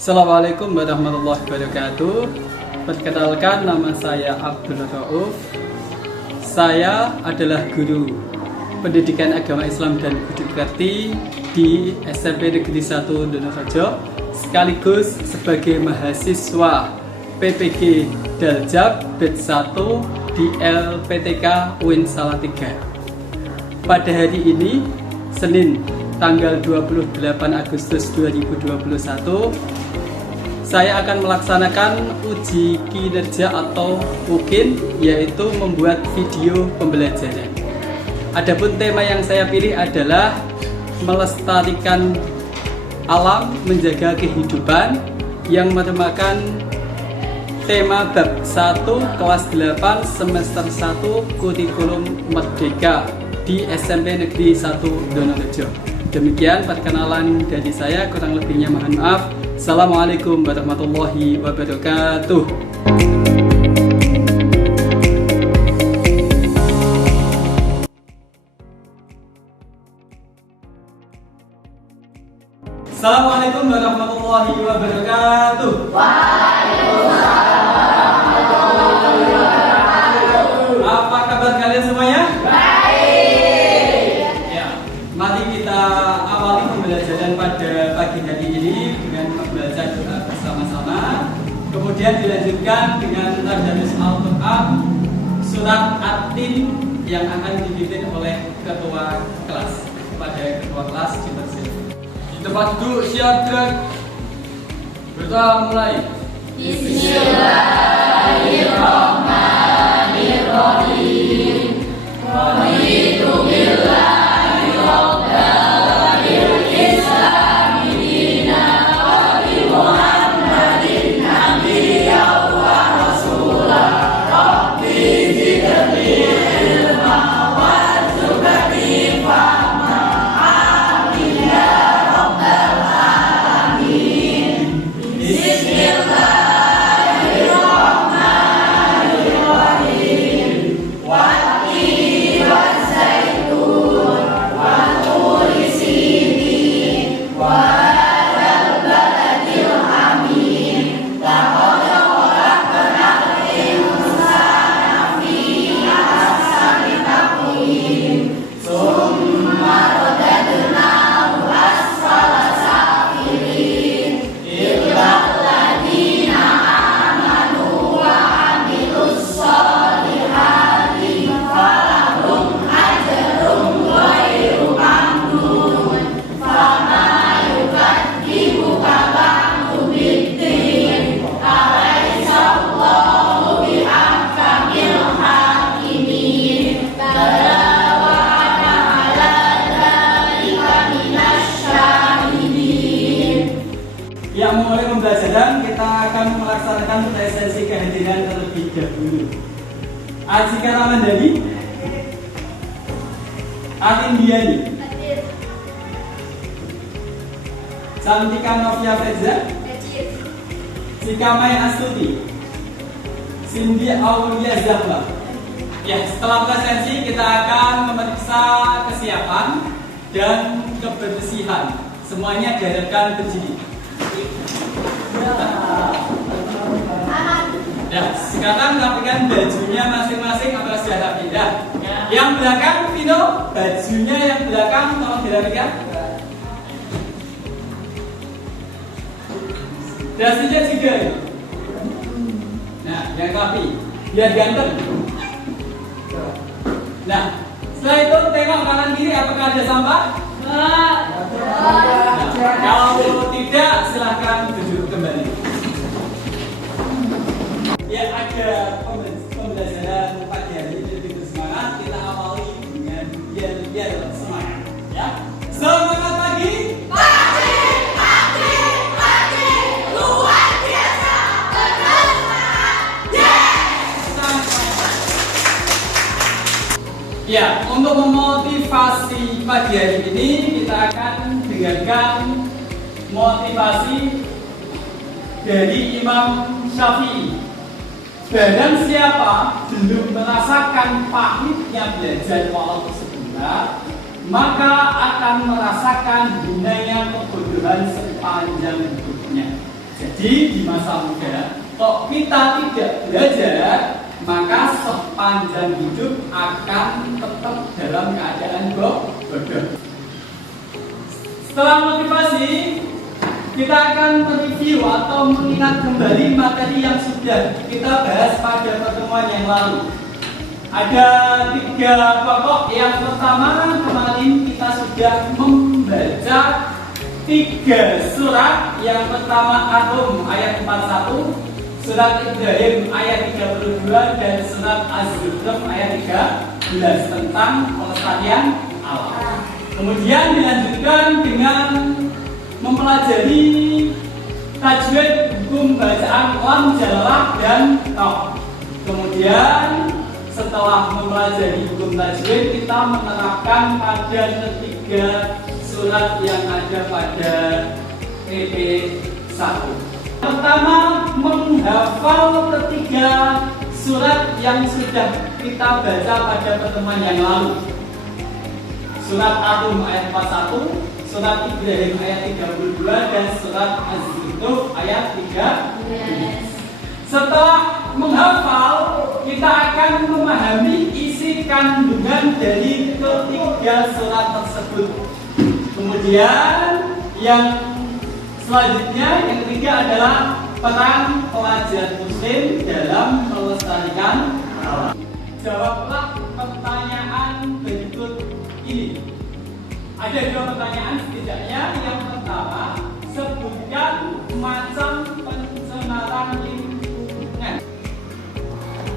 Assalamualaikum warahmatullahi wabarakatuh. Perkenalkan, nama saya Abdul Rauf. Saya adalah guru Pendidikan Agama Islam dan Budi Pekerti di SMP Negeri 1 Donorejo, sekaligus sebagai mahasiswa PPG Daljab Batch 1 di LPTK UIN Salatiga. Pada hari ini, Senin tanggal 28 Agustus 2021, saya akan melaksanakan uji kinerja atau UKIN, yaitu membuat video pembelajaran. Adapun tema yang saya pilih adalah melestarikan alam, menjaga kehidupan, yang merupakan tema bab 1 kelas 8 semester 1 kurikulum Merdeka di SMP Negeri 1 Donorejo. Demikian perkenalan dari saya, kurang lebihnya mohon maaf. Assalamualaikum warahmatullahi wabarakatuh. Assalamualaikum warahmatullahi wabarakatuh. Waalaikumsalam warahmatullahi wabarakatuh. Apa kabar kalian semuanya? Baik. Ya, mari kita awali pembelajaran pada pagi hari ini dengan membaca doa bersama-sama. Kemudian dilanjutkan dengan tadarus Al-Quran surat At-Tin yang akan dipimpin oleh ketua kelas. Pada ketua kelas dipersilakan. Di tempat duduk siap gerak. Berdoa mulai. Bismillahirrahmanirrahim. Raditu billahi rabban bil Islam dinan wa bi Muhammadin nabiyyan wa rasulan. Rabbi zidni ilma warzuqni fahma. Amin ya rabbal alamin. Bismillahirrahmanirrahim. Wat-tini waz-zaitun wa turi sinin wa hadzal baladil amin. Laqad khalaqnal insana fi ahsani taqwim. Summa radadnahu asfala safilin. Illa alladziina aamanu wa 'amilus sholihati falahum ajrun ghairu mamnun. Fama yukadzibuka ba'du biddin. Alaysa Allahu biahkamil hakimin. Bala wa ana 'ala dzalika minasyahidin. Yang mulai pembelajaran, kita akan melaksanakan presensi kehadiran terlebih dahulu. Azika Ramandani, Arindiani, Cantika Novia Feza, Sikamai Astuti, Cindy Aulia Zahra. Ya, setelah presensi kita akan memeriksa kesiapan dan kebersihan. Semuanya diharapkan berdiri. Ya, sekarang rapikan bajunya masing-masing. Apakah sudah rapi? Ya. Yang belakang, Vino, bajunya yang belakang tolong dirapikan. Dasinya juga. Nah, yang rapi, biar ganteng. Nah, setelah itu tengok kanan kiri, apakah ada sampah? Nah, kalau tidak, silahkan duduk kembali. Ya, ada pembelajaran pagi hari ini lebih bersemangat. Kita awali dengan yel-yel semangat. Ya, semangat pagi. Pagi, luar biasa. Bersemangat. Ya, untuk memotivasi pagi hari ini kita akan dengarkan motivasi dari Imam Syafi'i. Barang siapa belum merasakan pahitnya belajar walaupun sebentar, maka akan merasakan gunanya kebodohan sepanjang hidupnya. Jadi di masa muda, kok kita tidak belajar, maka sepanjang hidup akan tetap dalam keadaan bodoh. Setelah motivasi, kita akan mereview atau mengingat kembali materi yang sudah kita bahas pada pertemuan yang lalu. Ada 3 pokok. Yang pertama, kemarin kita sudah membaca 3 surat. Yang pertama Atum ayat 41, surat Ibrahim ayat 32, dan surat Az-Zukhruf ayat 13 tentang pelestarian alam. Kemudian dilanjutkan dengan mempelajari tajwid, hukum bacaan lam, jalalah, dan ta. Kemudian setelah mempelajari hukum tajwid, kita menerapkan pada ketiga surat yang ada pada PP 1. Pertama, menghafal ketiga surat yang sudah kita baca pada pertemuan yang lalu. Surat Atum ayat 41, surat Ibrahim ayat 32, dan surat Az-Zukhruf ayat 13. Setelah menghafal, kita akan memahami isi kandungan dari ketiga surat tersebut. Kemudian yang selanjutnya, yang ketiga adalah peran pelajar muslim dalam melestarikan alam. Jawablah pertanyaan berikut ini. Ada 2 pertanyaan setidaknya. Yang pertama, sebutkan macam pencemaran lingkungan.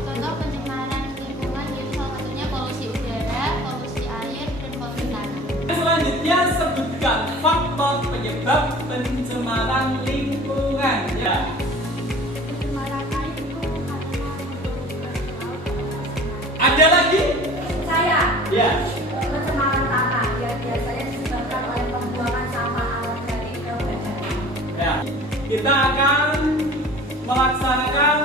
Contoh pencemaran lingkungan yaitu salah satunya polusi udara, polusi air, dan polusi tanah. Selanjutnya, sebutkan faktor penyebab pencemaran lingkungan. Ya. Pencemaran air itu karena Ada lagi? Saya, Ya. pencemaran tanah yang biasanya disebabkan oleh pembuangan sampah anorganik ke udara. Ya. Kita akan melaksanakan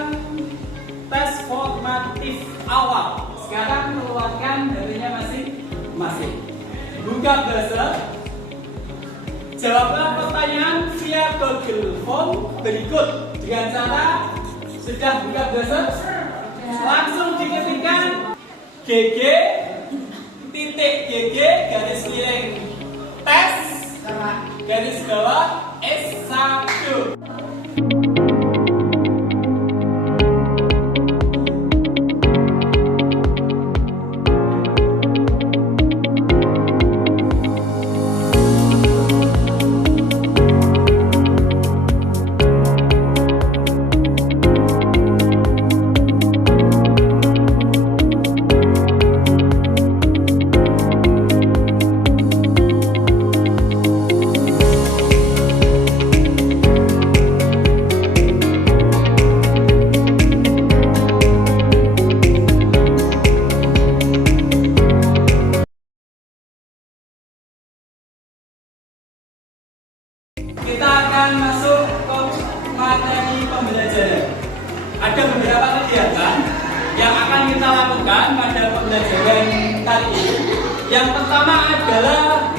tes formatif awal. Sekarang keluarkan harinya masing-masing. Buka browser. Jawablah pertanyaan via Google Form berikut dengan cara sudah buka browser, langsung diketikkan gg garis miring tes garis bawah S1. Kita akan masuk ke materi pembelajaran. Ada beberapa kegiatan yang akan kita lakukan pada pembelajaran kali ini. Yang pertama adalah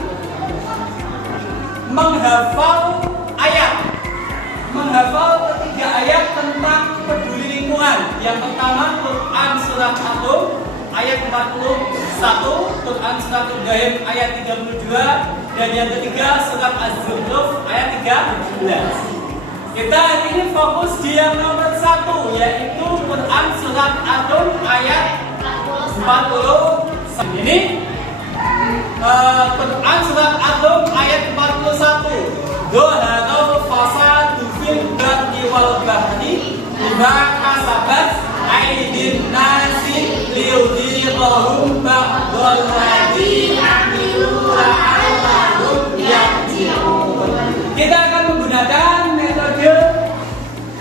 menghafal ayat. Menghafal ketiga ayat tentang peduli lingkungan. Yang pertama Quran surat Atum ayat 41, Quran surat Ibrahim ayat 32, dan yang ketiga surat Az-Zukhruf ayat 13. Kita hari ini fokus di yang nomor 1, yaitu Quran surat Atum ayat 40. Ini Quran surat Atum ayat 41. Dohatul fasadu fil barri wal bahri bima kasabat aydin nasi liyudhiqahum ba'dal ladzi amilu la'allahum yarji'un. Kita akan menggunakan metode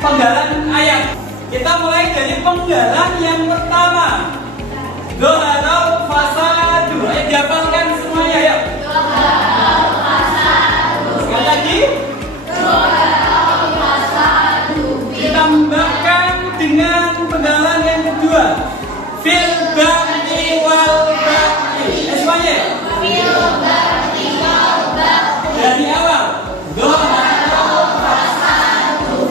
penggalan ayat. Kita mulai dari penggalan yang pertama. Dohatul fasadu. Ayo dihafalkan semuanya ya. Sekali lagi. Ditambahkan dengan penggalan yang kedua. Fil barri wal bahri. Semuanya. Fil barri wal bahri. Dari awal. Dohatul fasadu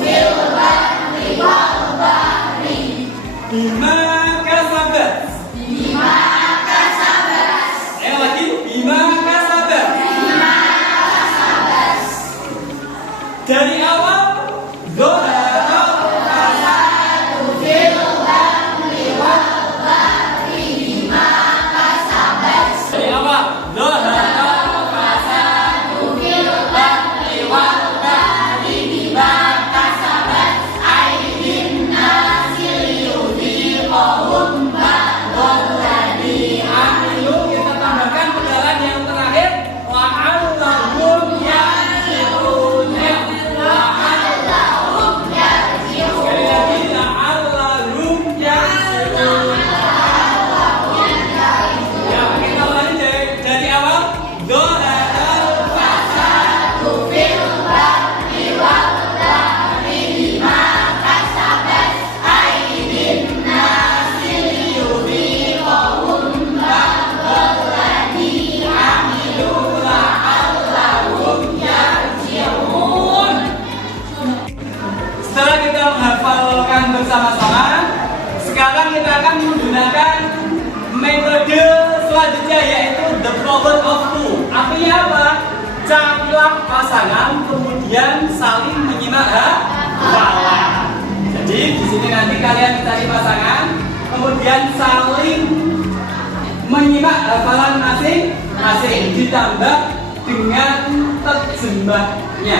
menghafalkan bersama-sama. Sekarang kita akan menggunakan metode selanjutnya, yaitu the problem of two. Artinya apa? Carilah pasangan, kemudian saling menyimak hafalan. Jadi di sini nanti kalian cari pasangan, kemudian saling menyimak hafalan masing-masing, ditambah dengan terjemahnya.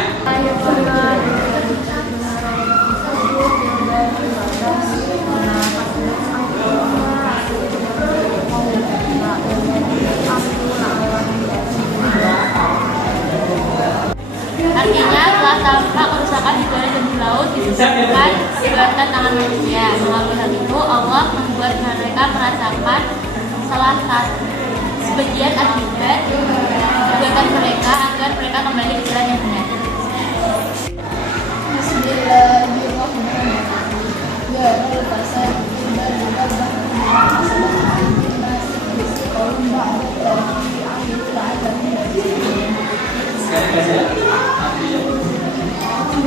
Artinya telah tampak kerusakan di udara dan di laut disebabkan perbuatan tangan manusia. Melalui hal itu Allah membuat mereka merasakan salah satu sebagian akibat perbuatan mereka agar mereka kembali ke jalan yang benar.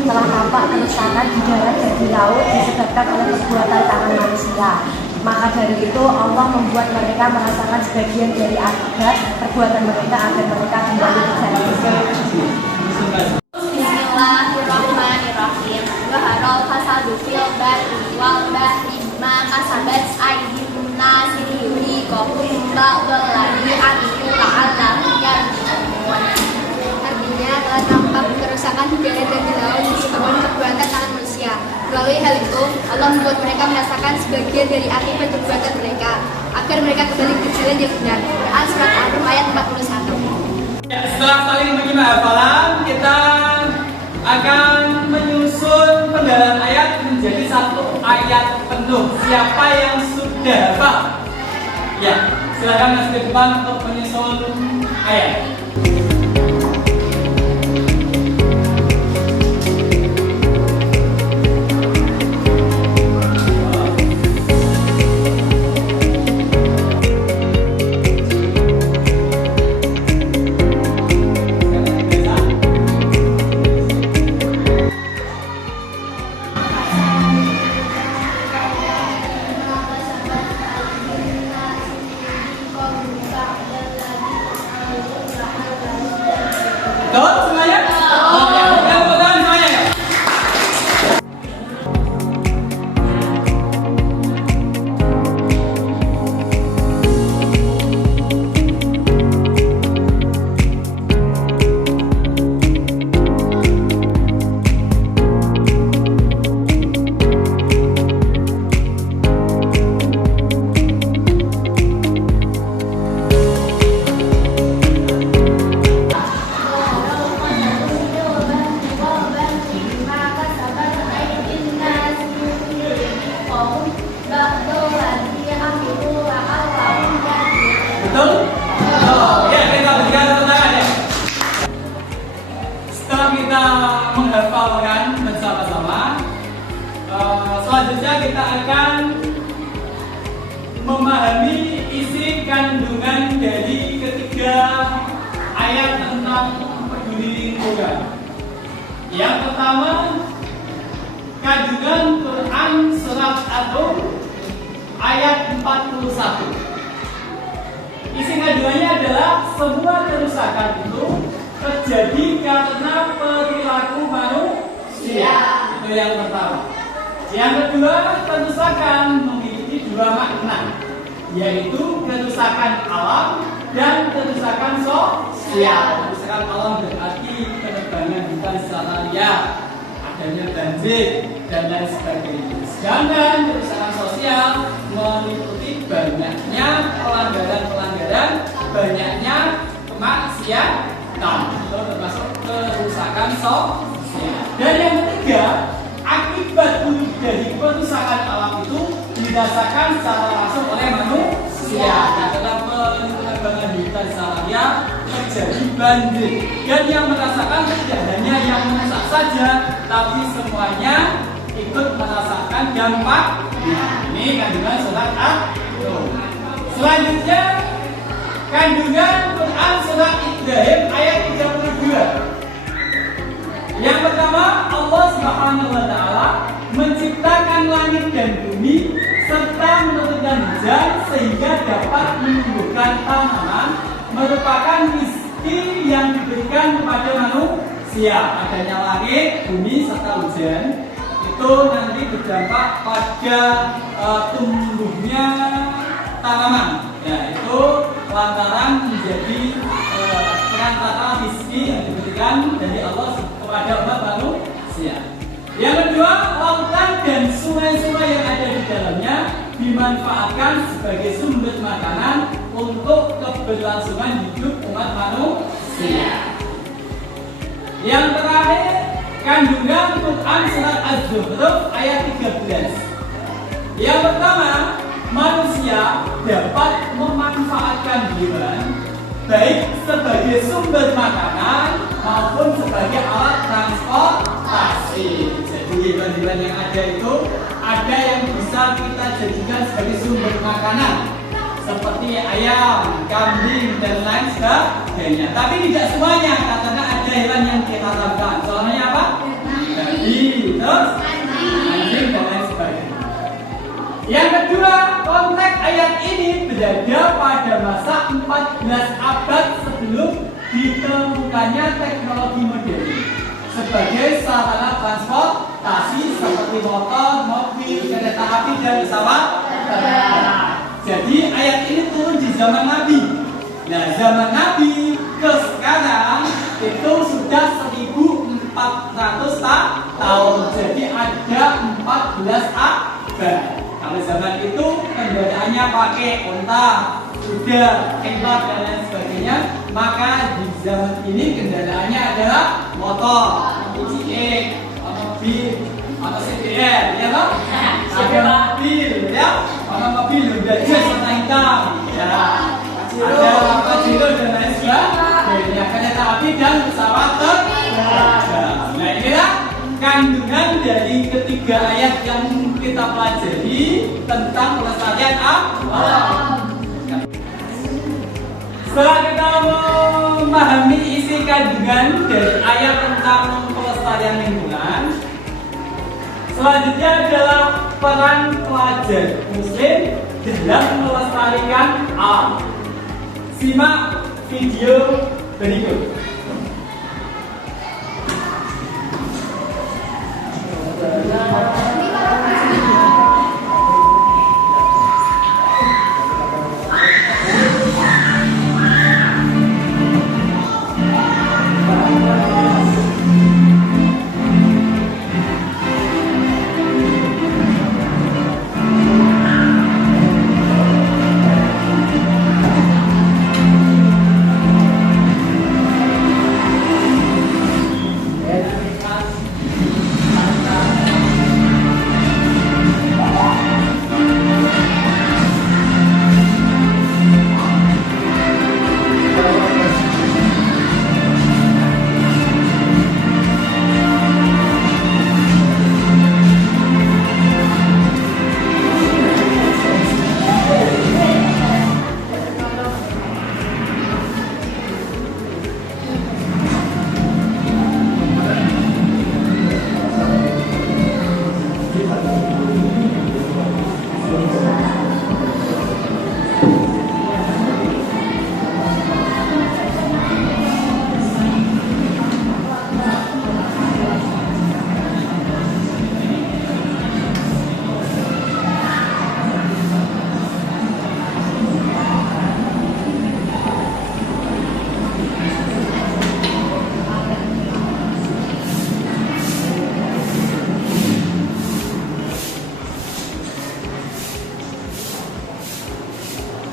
Telah tampak kerusakan di darat dan di laut disebabkan oleh perbuatan tangan manusia. Maka dari itu Allah membuat mereka merasakan sebagian dari akibat perbuatan mereka agar mereka kembali ke jalan yang benar. Bismillahirrahmanirrahim. Zaharal fasadu fil barri wal bahri bima kasabat aydin nas liyuziqahum ba'dal ladzi amilu la'allahum yarji'un. Artinya telah tampak kerusakan di darat dan di laut disebabkan perbuatan tangan manusia. Melalui hal itu, Allah membuat mereka merasakan sebagian dari akibat perbuatan mereka agar mereka kembali ke jalan yang benar. Quran surat Ar-Rum ayat 41. Ya, setelah saling menyimak hafalan, kita akan menyusun pendalaman ayat menjadi satu ayat penuh. Siapa yang sudah hafal? Ya, silakan Mas ke depan untuk menyusun ayat. Betul semuanya? Oke, mudah-mudahan semuanya ya. Betul? Oh, ya, kita berikan tepuk tangan ya. Setelah kita menghafalkan bersama-sama, selanjutnya kita akan memahami isi kandungan dari ketiga ayat tentang peduli lingkungan. Yang pertama, kandungan Quran surat Ar-Rum ayat 41. Isi kandungannya adalah semua kerusakan itu terjadi karena perilaku manusia. Itu yang pertama. Yang kedua, kerusakan memiliki dua makna, yaitu kerusakan alam dan kerusakan sosial. Kerusakan alam berarti penerbangan bukan secara liar, adanya banjir dan lain sebagainya. Sedangkan kerusakan sosial meliputi banyaknya pelanggaran-pelanggaran, banyaknya kemaksiatan, itu termasuk kerusakan sosial. Dan yang ketiga, akibat buruk dari kerusakan alam itu dirasakan secara langsung oleh manusia. Karena penerbangan hutan secara liar terjadi banjir, dan yang merasakan tidak hanya yang merusak saja, tapi semuanya ikut merasakan dampak. Ini kandungan surat Ar-Rum. Selanjutnya, kandungan Quran surat Ibrahim ayat 32. Yang pertama, Allah Subhanahu wa taala merupakan rezeki yang diberikan kepada manusia. Adanya langit, bumi, serta hujan itu nanti berdampak pada tumbuhnya tanaman. Ya, itu lantaran menjadi perantara rezeki yang diberikan dari Allah kepada umat manusia. Yang kedua, lautan dan sungai-sungai yang ada di dalamnya dimanfaatkan sebagai sumber makanan untuk keberlangsungan hidup umat manusia. Yang terakhir, kandungan Quran surat Az-Zukhruf ayat 13. Yang pertama, manusia dapat memanfaatkan hewan baik sebagai sumber makanan maupun sebagai alat transportasi. Jadi hewan-hewan yang ada itu ada yang bisa kita jadikan sebagai sumber makanan seperti ayam, kambing, dan lain sebagainya. Tapi tidak semuanya, karena ada hewan yang kita tanamkan. Contohnya apa? Babi, terus anjing, dan lain sebagainya. Yang kedua, konteks ayat ini berada pada masa 14 abad sebelum ditemukannya teknologi modern sebagai sarana transportasi seperti motor, mobil, kereta api, dan pesawat terbang. Jadi ayat ini turun di zaman Nabi. Nah, zaman Nabi ke sekarang itu sudah 1400 tahun. Jadi ada 14 abad. Kalau zaman itu kendaraannya pakai unta, kuda, kembar, dan lain sebagainya. Maka di zaman ini kendaraannya adalah motor, mobil, atau CBR, ya Pak? Ada mobil, ya? Ada mobil udah jas warna hitam, ya. Ada Pajero dan lain sebagainya. Kereta api dan pesawat terbang. Nah, inilah kandungan dari ketiga ayat yang kita pelajari tentang pelestarian alam. Setelah kita memahami isi kandungan dari ayat tentang pelestarian lingkungan, selanjutnya adalah peran pelajar muslim dalam melestarikan alam. Simak video berikut.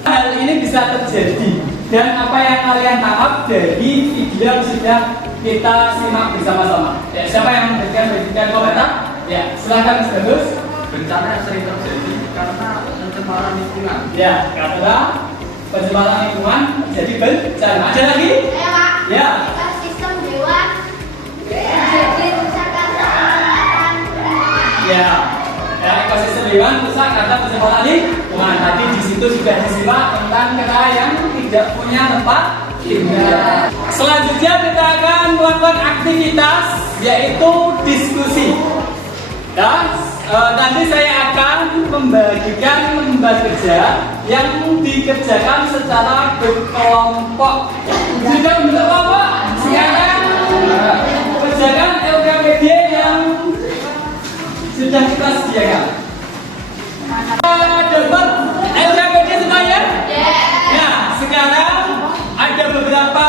Hal ini bisa terjadi dan apa yang kalian tangkap dari video yang sudah kita simak bersama-sama. Ya, siapa yang memberikan komentar? Ya, silakan Mas Bagus. Bencana yang sering terjadi karena pencemaran lingkungan. Ya, karena pencemaran lingkungan jadi bencana. Ada lagi? Ayo Pak. Ya. Sistem dewa jadi rusak karena Ya, ekosistem hewan rusak karena pencemaran lingkungan. Tadi di situ sudah disimak tentang kera yang tidak punya tempat tinggal. Selanjutnya kita akan melakukan aktivitas yaitu diskusi. Dan nanti saya akan membagikan lembar kerja yang dikerjakan secara berkelompok. Jika untuk kelompok, silakan kerjakan LKPD yang sudah kita sediakan. Dapat LKPD semuanya? Ya, sekarang ada beberapa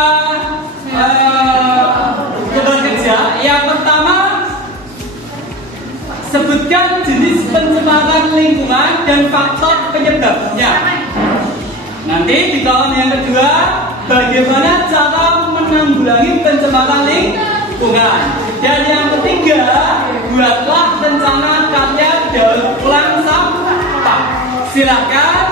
lembar kerja. Yang pertama, sebutkan jenis pencemaran lingkungan dan faktor penyebabnya. Nanti di kolom yang kedua, bagaimana cara menanggulangi pencemaran lingkungan. Dan yang ketiga, buatlah rencana karya daur ulang sampah. Silakan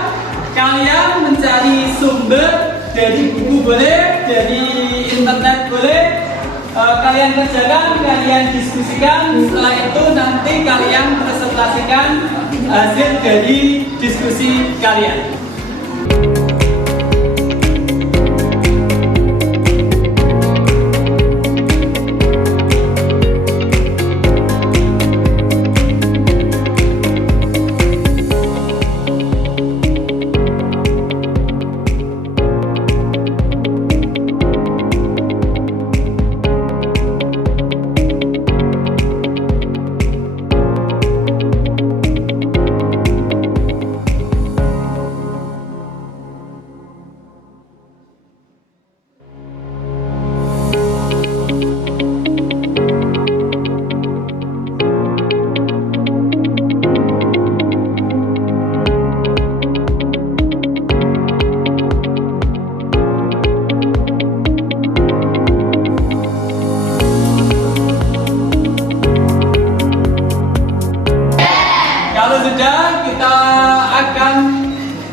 kalian mencari sumber dari buku boleh, dari internet boleh. Kalian kerjakan, kalian diskusikan. Setelah itu nanti kalian presentasikan hasil dari diskusi kalian.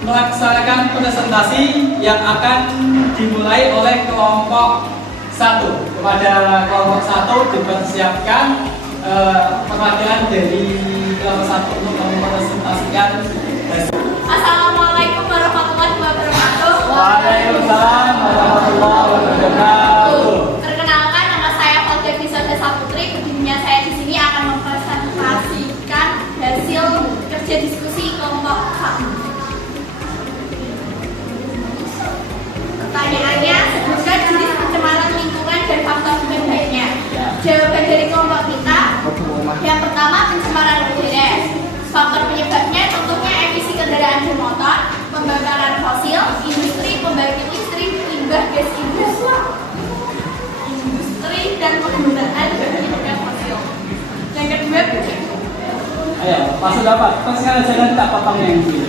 Melaksanakan presentasi yang akan dimulai oleh kelompok 1. Kepada kelompok 1 dipersiapkan perwakilan dari kelompok 1 untuk mempresentasikan hasil. Assalamualaikum warahmatullahi wabarakatuh. Waalaikumsalam warahmatullahi wabarakatuh. Perkenalkan, nama saya Fauzia Desa Putri. Berdirinya saya di sini akan mempresentasikan hasil kerja diskusi kelompok 1. Pertanyaannya, sebutkan jenis pencemaran lingkungan dan faktor penyebabnya. Jawaban dari kelompok kita, yang pertama pencemaran udara. Faktor penyebabnya tentunya emisi kendaraan bermotor, pembakaran fosil, industri pembangkit listrik, limbah gas industri dan penggunaan bahan bakar fosil. Yang kedua, Ayo, masuk dapat. Pas sekarang jangan tak potong yang ini.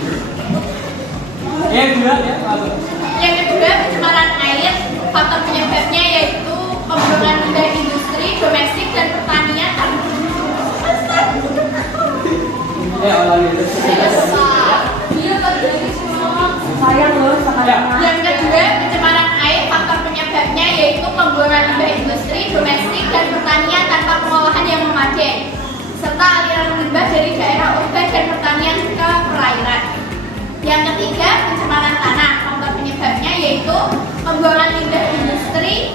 Dua ya, masuk. Yang kedua, pencemaran air. Faktor penyebabnya yaitu pembuangan limbah industri, domestik, dan pertanian. Yang kedua, pencemaran air. Faktor penyebabnya yaitu pembuangan limbah industri, domestik, dan pertanian tanpa pengolahan yang memadai, serta aliran limbah dari daerah urban dan pertanian ke perairan. Yang ketiga, pencemaran tanah. Faktor penyebabnya yaitu pembuangan limbah industri,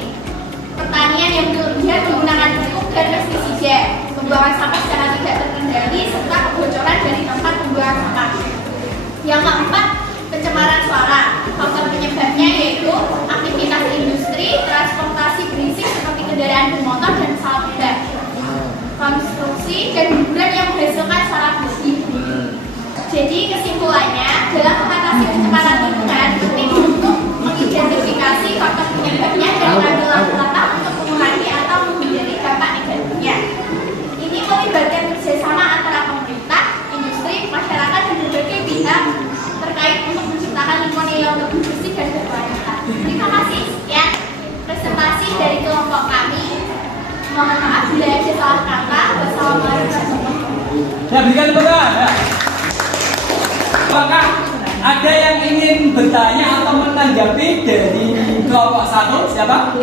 pertanian yang berlebihan menggunakan pupuk dan pestisida, pembuangan sampah secara tidak terkendali, serta kebocoran dari tempat pembuangan sampah. Yang keempat, pencemaran suara. Faktor penyebabnya yaitu aktivitas industri, transportasi berisik seperti kendaraan bermotor dan pesawat terbang, konstruksi dan hiburan yang menghasilkan suara berisik. Jadi kesimpulannya, dalam mengatasi pencemaran lingkungan penting untuk mengidentifikasi faktor penyebabnya dan mengambil langkah-langkah untuk mengurangi atau menghindari dampak negatifnya. Ini melibatkan kerjasama antara pemerintah, industri, masyarakat, dan berbagai pihak terkait untuk menciptakan lingkungan yang lebih bersih dan berkualitas. Terima kasih. Sekian presentasi dari kelompok kami. Mohon maaf bila ada salah kata. Wassalamualaikum warahmatullahi wabarakatuh. Ya, berikan tepuk tangan. Ya. Apakah ada yang ingin bertanya atau menanggapi dari kelompok 1? Siapa?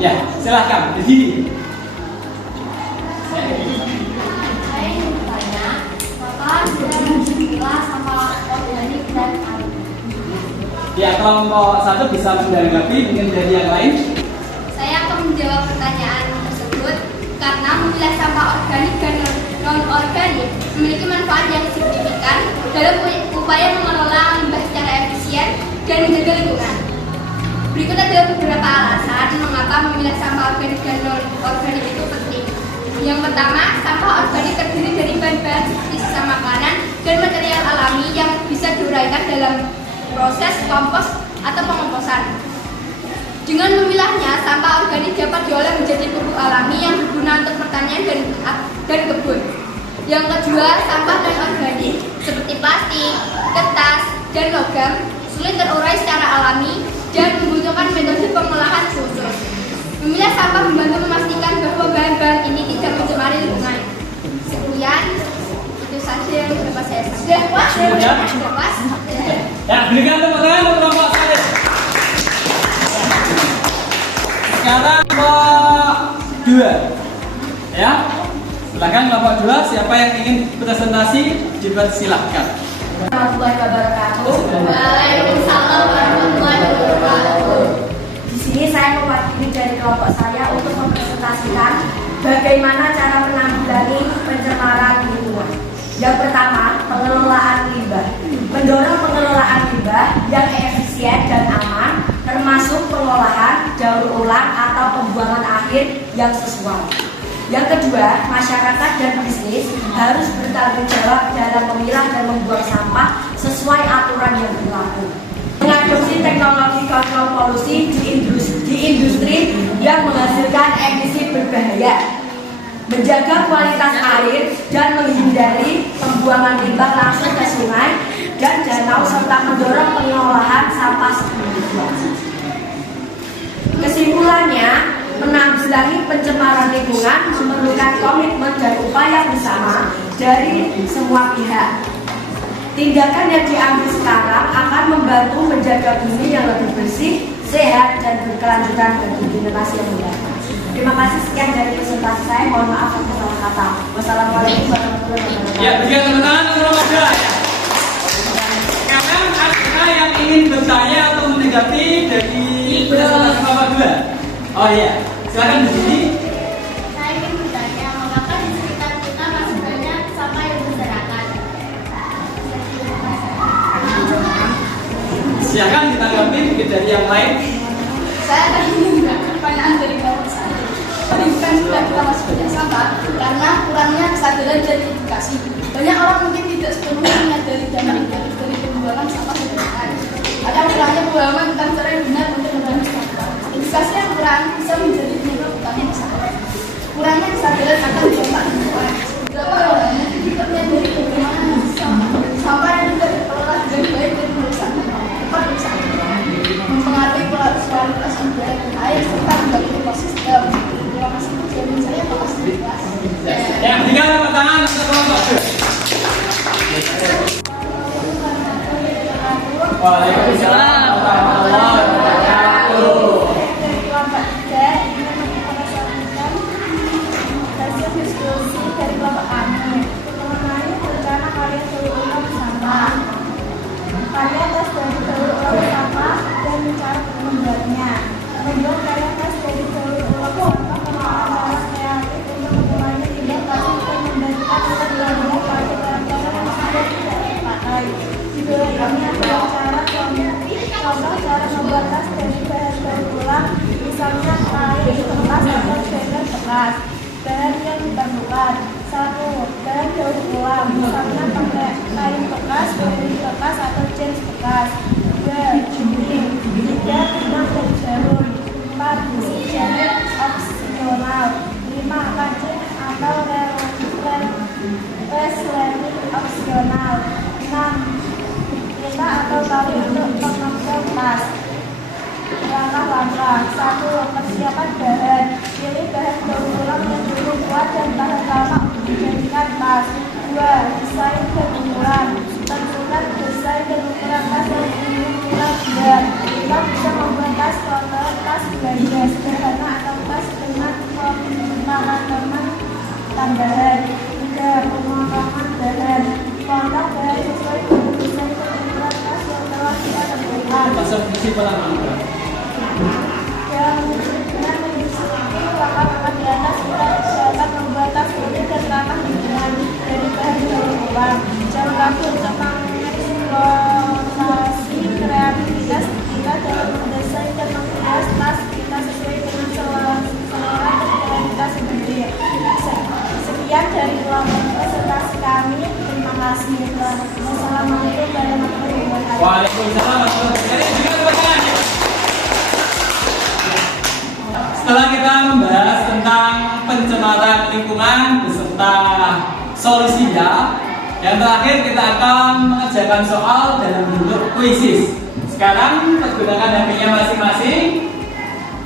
Ya, silahkan berdiri. Saya ingin bertanya, Bapak sudah memilah sampah organik dan air. Ya, kelompok 1 bisa menanggapi, mungkin dari yang lain. Saya akan menjawab pertanyaan tersebut karena memilah sampah organik dan non-organik memiliki manfaat yang signifikan dalam upaya mengelola limbah secara efisien dan menjaga lingkungan. Berikut adalah beberapa alasan mengapa memilah sampah organik dan non-organik itu penting. Yang pertama, sampah organik terdiri dari bahan-bahan seperti sisa makanan dan material alami yang bisa diuraikan dalam proses kompos atau pengomposan. Dengan memilahnya, sampah organik dapat diolah menjadi pupuk alami yang berguna untuk pertanian dan kebun. Yang kedua, sampah non-organik seperti plastik, kertas, dan logam sulit terurai secara alami dan membutuhkan metode pengolahan khusus. Memilah sampah membantu memastikan bahwa bahan-bahan ini tidak mencemari lingkungan. Sekian, itu saja yang dapat saya sampaikan. Ya, berikan tepuk tangan untuk kelompok Saleh. Sekarang kelompok 2. Ya, silakan kelompok 2. Siapa yang ingin presentasi dipersilahkan. Warahmatullahi wabarakatuh. Waalaikumsalam warahmatullahi wabarakatuh. Di sini saya mewakili dari kelompok saya untuk mempresentasikan bagaimana cara menanggulangi pencemaran lingkungan. Yang pertama, pengelolaan limbah. Mendorong pengelolaan limbah yang efisien dan aman, termasuk pengolahan, daur ulang atau pembuangan akhir yang sesuai. Yang kedua, masyarakat dan bisnis harus bertanggung jawab dalam memilah dan membuang sampah sesuai aturan yang berlaku. Mengadopsi teknologi kontrol polusi di industri yang menghasilkan emisi berbahaya. Menjaga kualitas air dan menghindari pembuangan limbah langsung ke sungai dan danau serta mendorong pengolahan sampah sebelum dibuang. Kesimpulannya, menanggulangi pencemaran lingkungan memerlukan komitmen dan upaya bersama dari semua pihak. Tindakan yang diambil sekarang akan membantu menjaga bumi yang lebih bersih, sehat, dan berkelanjutan bagi generasi yang mendatang. Terima kasih, sekian dari presentasi saya. Mohon maaf atas salah kata. Wassalamualaikum warahmatullahi wabarakatuh. Ya, berikan tepuk tangan untuk kelompok 2. Sekarang ada yang ingin bertanya atau menanggapi dari presentasi kelompok 2. Oh iya, silakan di sini. Saya ingin bertanya, mengapa di sekitar kita masih banyak sampah yang berserakan? Silakan ditanggapi mungkin dari yang lain. Saya akan menunjukkan pertanyaan dari kelompok saya. Bukan kita masih banyak sampah karena kurangnya kesadaran dan edukasi. Banyak orang mungkin tidak sepenuhnya menyadari dampak dari pembuangan sampah sembarangan. Ada kurangnya pemahaman tentang cara yang benar untuk mengurangi sampah. Edukasi yang kurang bisa menjadi penyebab utama sampah. Kurangnya kesadaran akan dampak lingkungan. Beberapa orang mungkin tidak menyadari bagaimana sampah yang tidak dikelola dengan baik dan merusak tempat rusak mempengaruhi kualitas udara dan air serta mengganggu ekosistem. Terima kasih. Jawaban saya makasih. Ya, berikan tepuk tangan untuk kelompok 2. Waalaikumsalam warahmatullahi wabarakatuh. Dari kelompok 3 ingin mempresentasikan hasil diskusi dari kelompok kami mengenai rencana karya daur ulang sampah. Karya tes dari daur ulang sampah dan cara membuatnya. Membuat karya tes dari daur ulang sampah merupakan cara kreatif untuk mengurangi limbah plastik dan membagikan atau dilakukan pada cara-cara yang sudah tidak terpakai. Juga kami ada contoh cara membuat tas dari bahan daur ulang, misalnya kain kertas atau banner bekas. Bahan yang diperlukan: 1. Bahan daur ulang, misalnya pakai kain bekas, baju bekas atau jeans bekas. 2. Juring. 3. Benang dan jarum. 4. Besi jahit opsional. 5. Kancing atau resleting opsional. 6. Kita atau tali untuk pengaman tas. Langkah-langkah: 1. Persiapan bahan. Pilih bahan daur ulang yang cukup kuat dan tahan lama untuk dijadikan tas. 2. Desain dan ukuran. Tentukan desain dan ukuran tas yang ingin kita buat. Kita bisa membuat tas contoh tas belanja sederhana atau tas dengan pemakaman tambahan. 3. Pemakaman bahan. Kontak bahan sesuai dengan desain dan ukuran tas yang telah kita tentukan. Yang dengan mendiskusi langkah-langkah di atas, kita dapat membuat tas ini dan ramah lingkungan. alam. Jangan ragu untuk mengeksplorasi kreativitas kita dalam mendesain dan menghias tas kita sesuai dengan selera kebutuhan kita sendiri. Sekian dari ruangan presentasi kami. Terima kasih. Wassalamualaikum warahmatullahi wabarakatuh. Waalaikumsalam warahmatullahi wabarakatuh. Setelah kita membahas tentang pencemaran lingkungan beserta solusinya, yang terakhir kita akan mengerjakan soal dalam bentuk kuisis. Sekarang pergunakan HP-nya masing-masing,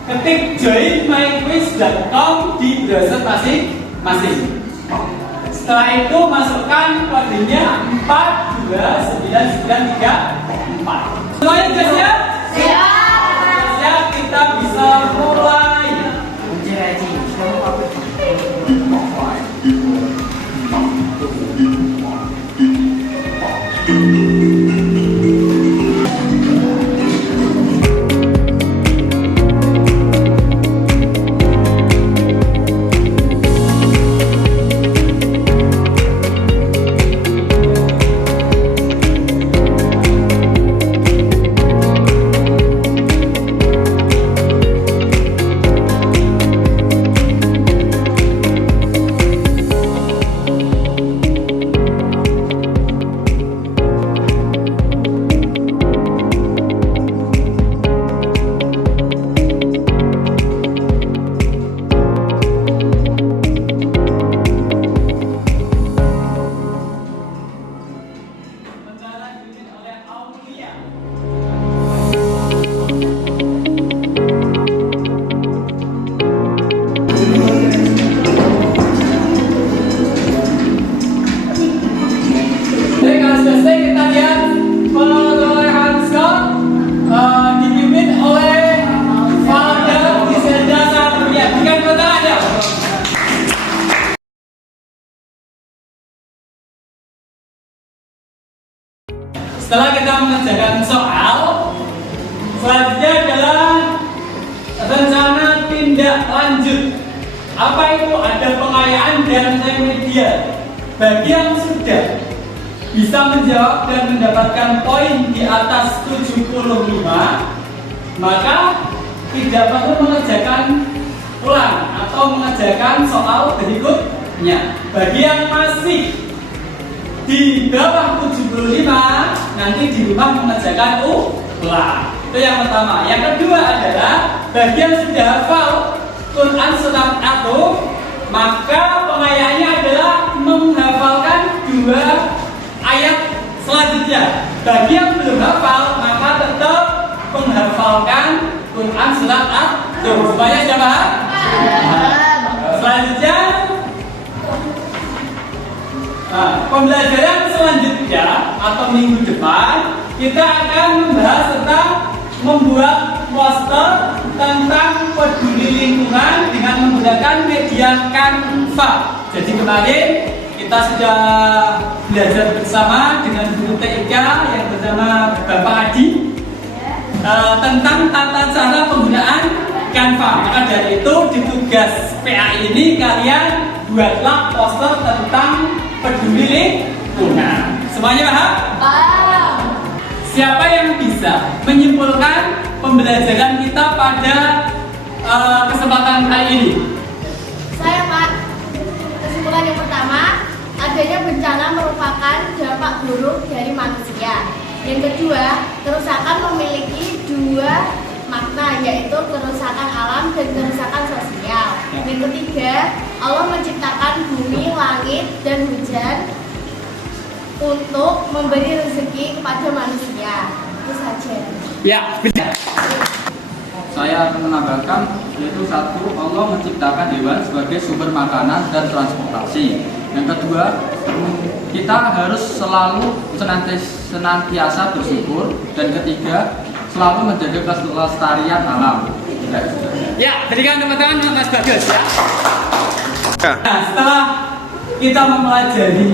ketik joinmyquiz.com di browser masing-masing. Setelah itu masukkan kodenya 429934. Semuanya sudah siap? Siap, kita bisa mulai. Setelah kita mengerjakan soal, selanjutnya adalah rencana tindak lanjut. Apa itu? Ada pengayaan dan remedial. Bagi yang sudah bisa menjawab dan mendapatkan poin di atas 75, maka tidak perlu mengerjakan ulang atau mengerjakan soal berikutnya. Bagi yang masih di bawah 75, nanti di rumah mengerjakan ulang. Itu yang pertama. Yang kedua adalah bagi yang sudah hafal Quran surat At-Taubah, maka pengayaannya adalah menghafalkan 2 ayat selanjutnya. Bagi yang belum hafal, maka tetap menghafalkan Quran surat At-Taubah. Semuanya sudah paham? Selanjutnya, pembelajaran selanjutnya atau minggu depan kita akan membahas tentang membuat poster tentang peduli lingkungan dengan menggunakan media Canva. Jadi kemarin kita sudah belajar bersama dengan guru TIK yang bernama Bapak Adi tentang tata cara penggunaan Canva. Maka dari itu di tugas PA ini kalian buatlah poster tentang peduli lingkungan. Semuanya paham? Paham. Siapa yang bisa menyimpulkan pembelajaran kita pada kesempatan kali ini? Saya, Pak. Kesimpulan yang pertama, adanya bencana merupakan dampak buruk dari manusia. Yang kedua, kerusakan memiliki 2 makna, yaitu kerusakan alam dan kerusakan sosial. Yang ketiga, Allah menciptakan bumi, langit, dan hujan untuk memberi rezeki kepada manusia. Itu saja. Ya, benar. Saya akan menambahkan, yaitu 1, Allah menciptakan hewan sebagai sumber makanan dan transportasi. Yang kedua, kita harus selalu senantiasa bersyukur. Dan ketiga, selalu menjaga kelestarian alam. Ya, berikan teman-teman Mas Bagus ya. Nah, setelah kita mempelajari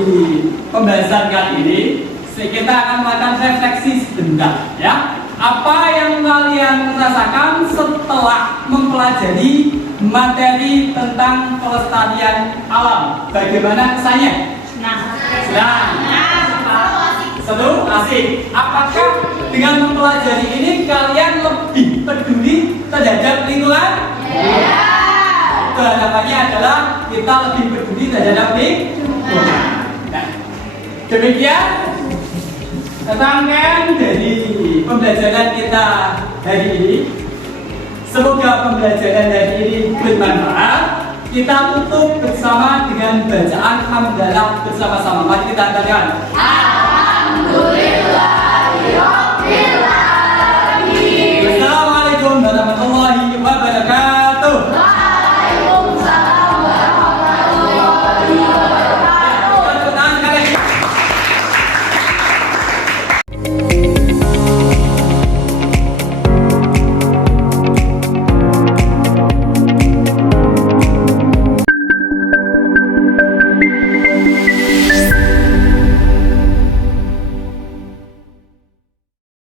pembahasan kali ini, kita akan melakukan refleksi sebentar ya. Apa yang kalian rasakan setelah mempelajari materi tentang kelestarian alam? Bagaimana kesannya? Senang. Asik. Apakah dengan mempelajari ini kalian lebih peduli terhadap lingkungan? Itu harapannya adalah kita lebih peduli terhadap lingkungan. Nah, demikian rangkaian dari pembelajaran kita hari ini. Semoga pembelajaran hari ini bermanfaat. Kita tutup bersama dengan bacaan hamdalah bersama-sama. Mari kita adakan.